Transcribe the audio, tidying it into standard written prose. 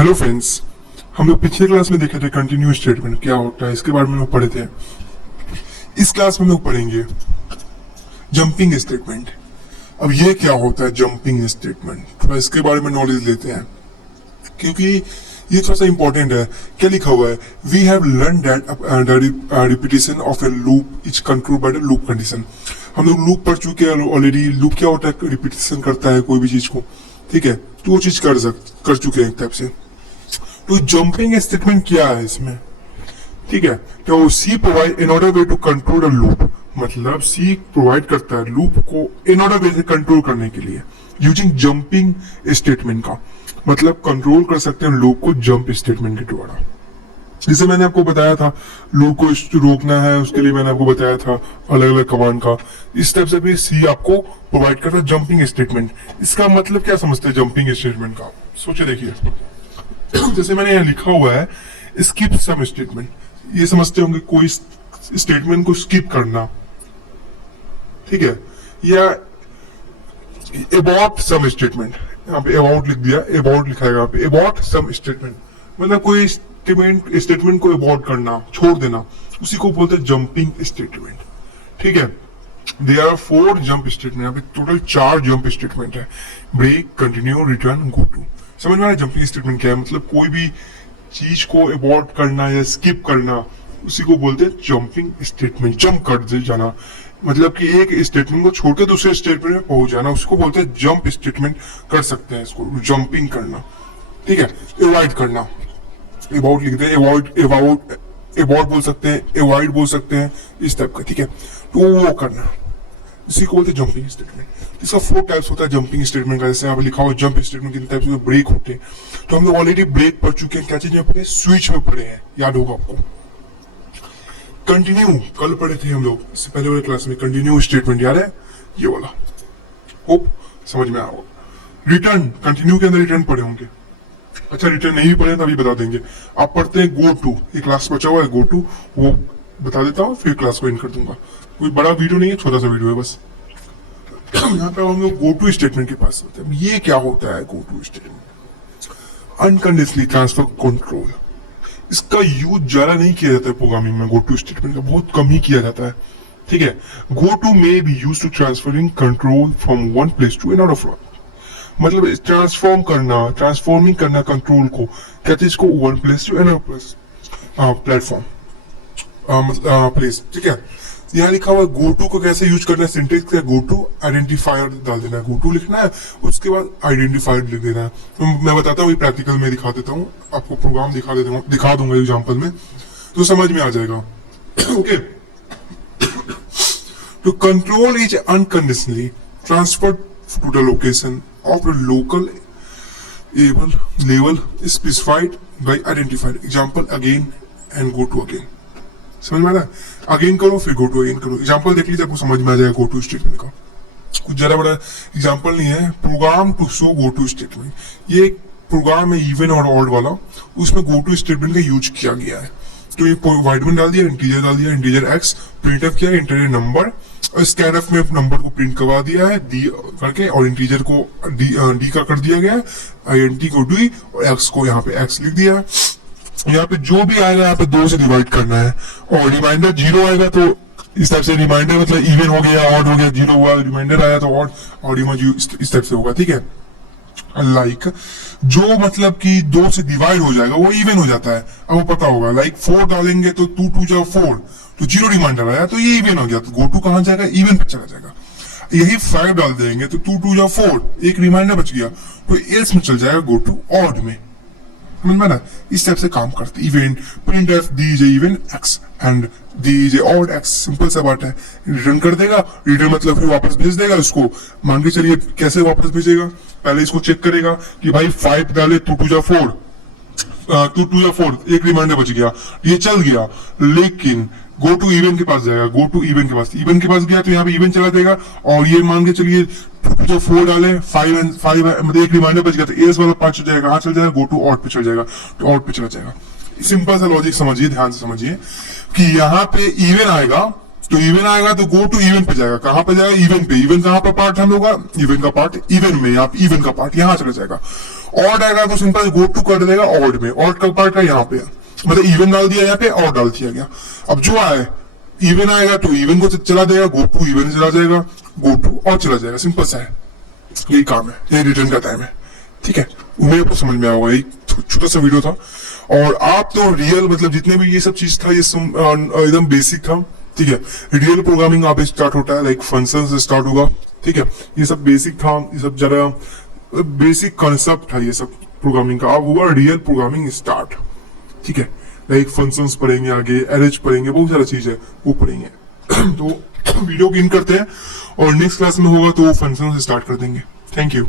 Hello friends, हम लोग पिछले क्लास में देखे थे कंटिन्यूअस स्टेटमेंट क्या होता है, इसके बारे में लोग पढ़े थे। इस क्लास में लोग पढ़ेंगे जंपिंग स्टेटमेंट। अब ये क्या होता है जंपिंग स्टेटमेंट, थोड़ा इसके बारे में नॉलेज लेते हैं क्योंकि ये थोड़ा सा इंपॉर्टेंट है। क्या लिखा हुआ है, we have learn that repetition of a loop is control by the loop condition. हम लोग लूप पढ़ चुके हैं ऑलरेडी। लूप क्या होता है, रिपीटेशन करता है कोई भी चीज को, ठीक है, तो वो चीज कर चुके हैं एक टाइप से। तो जंपिंग स्टेटमेंट क्या है इसमें, ठीक है, तो C provide in order way to control the loop, मतलब सी प्रोवाइड करता है लूप को इन ऑर्डर वे से कंट्रोल करने के लिए यूजिंग जंपिंग स्टेटमेंट का, मतलब कंट्रोल कर सकते हैं लूप को जंप स्टेटमेंट के द्वारा। जैसे मैंने आपको बताया था लूप को रोकना है, उसके लिए मैंने आपको बताया था अलग अलग कमांड का। इस टाइप से भी सी आपको प्रोवाइड करता है जंपिंग स्टेटमेंट। इसका मतलब क्या समझते हैं जंपिंग स्टेटमेंट का, सोचे देखिए। जैसे मैंने यहाँ लिखा हुआ है स्किप सम स्टेटमेंट, ये समझते होंगे कोई स्टेटमेंट को स्किप करना, ठीक है, या अबॉर्ट सम स्टेटमेंट, यहाँ पे अबाउट लिख दिया, अबाउट लिखा है यहाँ पे, अबॉर्ट सम स्टेटमेंट मतलब कोई स्टेटमेंट को अबॉर्ट करना, छोड़ देना, उसी को बोलते हैं जंपिंग स्टेटमेंट, ठीक है। देयर आर 4 जंप स्टेटमेंट, यहाँ पे टोटल 4 जंप स्टेटमेंट है, break, continue, return, go to. समझ में आ रहा है जंपिंग स्टेटमेंट क्या है, मतलब कोई भी चीज को अबॉर्ट करना या स्किप करना, उसी को बोलते हैं जंपिंग स्टेटमेंट। जंप कर जाना मतलब कि एक स्टेटमेंट को छोड़ के दूसरे स्टेटमेंट में पहुंच जाना, उसको बोलते हैं जंप स्टेटमेंट कर सकते हैं, इसको जंपिंग करना, ठीक है। अवॉइड करना, अबाउट लिखते हैं, अबाउट बोल सकते हैं, अवॉइड बोल सकते हैं, इस टाइप का, ठीक है। तो वो करना, इसी को बोलते हैं जंपिंग स्टेटमेंट। इसका 4 टाइप्स होता है जंपिंग स्टेटमेंट का। जैसे यहाँ पे लिखा हुआ जंप स्टेटमेंट कितने टाइप्स होते, ब्रेक होते हैं। तो हम लोग ऑलरेडी ब्रेक पढ़ चुके हैं, क्या चीज में पढ़े, स्विच में पढ़े हैं, याद होगा आपको। कंटिन्यू कल पढ़े थे हम लोग, इससे पहले वाले क्लास में कंटिन्यू स्टेटमेंट याद है, ये वाला, होप समझ में आओ। रिटर्न, कंटिन्यू के अंदर रिटर्न पढ़े होंगे। अच्छा, रिटर्न नहीं पढ़े तो अभी बता देंगे। आप पढ़ते हैं गो टू, एक क्लास बचा हुआ है गो टू, वो बता देता हूँ, फिर क्लास को एंड कर दूंगा। कोई बड़ा वीडियो नहीं है, छोटा सा वीडियो है बस। यहाँ पे हम लोग गो टू स्टेटमेंट के पास होते हैं। ये क्या होता है go to statement, unconditionally transfer control. इसका यूज ज्यादा नहीं किया जाता है प्रोग्रामिंग में, गो टू स्टेटमेंट का बहुत कम ही किया जाता है, ठीक है। Go to may be use to transferring control from one place to another floor, मतलब ट्रांसफॉर्मिंग करना कंट्रोल को, कहते हैं इसको one place to another place, platform, place, ठीक है। यहाँ लिखा हुआ गो टू को कैसे यूज करना है, सिंटेक्स क्या, गो टू आइडेंटिफायर डाल देना है, गो टू लिखना है, उसके बाद आइडेंटिफायर लिख देना है। तो मैं बताता हूँ, प्रैक्टिकल में दिखा देता हूँ आपको, प्रोग्राम दिखा दूंगा एग्जाम्पल में, तो समझ में आ जाएगा। ओके, तो control is unconditionally transferred to the location of the local level specified by identified example again and go to again। समझ में आ रहा है, अगेन करो फिर गो टू अगेन करो। एग्जाम्पल देख लीजिए, आपको समझ में आ जाएगा गो टू स्टेटमेंट का। कुछ ज्यादा बड़ा एग्जाम्पल नहीं है, program to show go to statement. ये एक प्रोग्राम है इवन और ऑड वाला, उसमें गो टू स्टेटमेंट का यूज किया गया है। तो ये वाइडमेंट डाल दिया, इंटीजर डाल दिया, इंटीजर एक्स प्रिंट एफ किया, इंटीजर नंबर, और स्कैनफ में नंबर को प्रिंट करवा दिया है डी करके, और इंटीजर को डी का कर दिया गया है, आईएनटी को डी और एक्स को यहाँ पे एक्स लिख दिया है। यहाँ पे जो भी आएगा यहाँ पे 2 से डिवाइड करना है, और रिमाइंडर 0 आएगा तो इस टाइप से रिमाइंडर मतलब इवन हो गया, ऑड हो गया, 0 हुआ, रिमाइंडर आया तो ऑड, और इस टाइप से होगा, ठीक है। लाइक जो मतलब कि 2 से डिवाइड हो जाएगा वो इवन हो जाता है, अब वो पता होगा। लाइक 4 डालेंगे तो 2 2 जा 4, तो 0 रिमाइंडर आया तो ये इवन हो गया, तो गो टू कहां जाएगा, इवन पे चला जाएगा। यही 5 डाल देंगे तो 2 2 जा 4, एक रिमाइंडर बच गया, तो एल्स में चल जाएगा गो टू ऑड में। समझ में ना, इस टाइप से काम करते। Event print F the J even x and the J odd x, simple सा बात है। रिटर्न कर देगा, रिटर्न मतलब फिर वापस भेज देगा उसको। मान के चलिए कैसे वापस भेजेगा, पहले इसको चेक करेगा कि भाई 5 डाले 2 2 जा 4, 2 2 जा 4, एक रिमाइंडर बच गया, ये चल गया। लेकिन गो टू इवन के पास जाएगा, गो टू इवन के पास गया तो यहाँ पे इवन चला देगा, और ये मान के चलिए जो 4 डाले 5 मतलब एक रिमाइंडर बच गया, तो एस वाला 5 चल जाएगा, कहाँ चल जाएगा, गो टू ऑड पे चल जाएगा, तो ऑड पे चला जाएगा। सिंपल सा लॉजिक समझिए, ध्यान से समझिए कि यहाँ पे इवन आएगा तो इवन आएगा तो गो टू इवन पे जाएगा, कहां पे जाएगा, इवन पे। इवन कहां पर पार्ट हम लोग का, इवन का पार्ट इवन में, आप इवन का पार्ट यहां चला जाएगा। ऑड आएगा तो सिंपल गो टू कर देगा ऑड में, ऑड का पार्ट का यहाँ पे मतलब इवन डाल दिया यहाँ पे, ऑड डाल दिया गया। अब जो आए इवन आएगा तो इवन को चला देगा, गो टू इवन चला जाएगा, गो टू और चला जाएगा, सिंपल सा है। यही काम है, यही रिटर्न का टाइम है। ठीक है, उम्मीद आपको समझ में आया होगा। एक छोटा सा वीडियो था और आप तो रियल मतलब जितने भी ये सब चीज था ये एकदम बेसिक था। ठीक है, रियल प्रोग्रामिंग आप स्टार्ट होता है, लाइक फंक्शन से स्टार्ट होगा। ठीक है, ये सब बेसिक था, ये सब जरा बेसिक कॉन्सेप्ट था ये सब प्रोग्रामिंग का। अब हुआ रियल प्रोग्रामिंग स्टार्ट। ठीक है, लाइक फंक्शंस पढ़ेंगे, आगे एरेज पढ़ेंगे, बहुत सारा चीज है वो पढ़ेंगे। तो वीडियो को इन करते हैं और नेक्स्ट क्लास में होगा तो फंक्शन से स्टार्ट कर देंगे। Thank you.